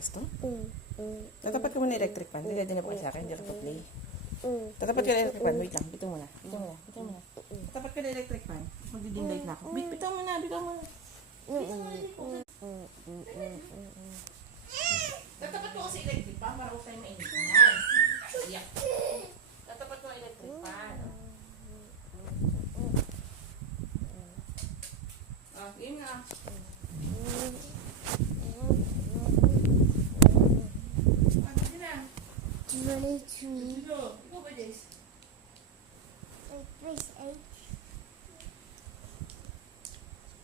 Gusto? Tatapat ka muna electric fan. Ready na po kasi akin. Hindi ka pa-play. Tatapat ka na electric fan. Wait lang. Bitaw muna. Tatapat ka na electric fan. Magdi-dim light na ako. Bitaw muna. Bitaw muna. Tatapat ko kasi electric fan para huwag tayo mainitan. Iyak. Tatapat ko electric fan. Game nga. Go by this. Press H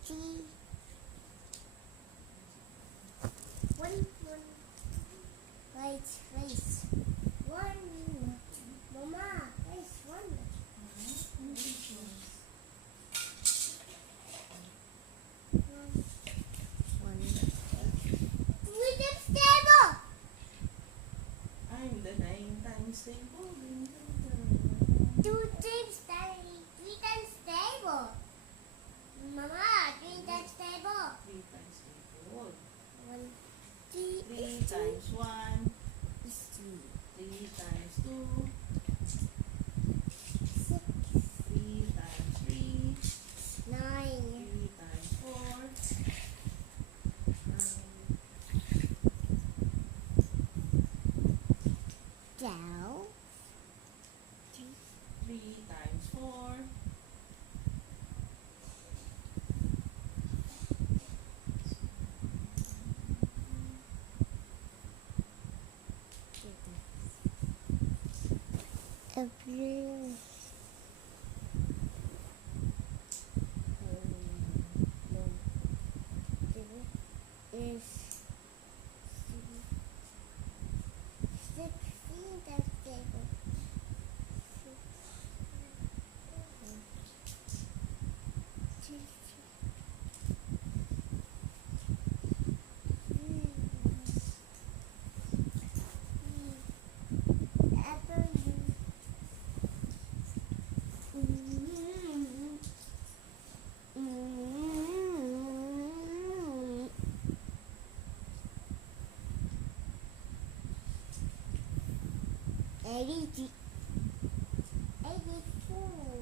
G 1 right face 1 Mama face 1 with the stable. I'm the 9 times table. 2 times stable, 3 times stable. Mama, 3 times stable. 3 times table. 1, 3 times 1. 3 times 2. 6, 3 times 3. 9, 3 times 4. 12, 3 times 4. 16 times stable. 80, 84.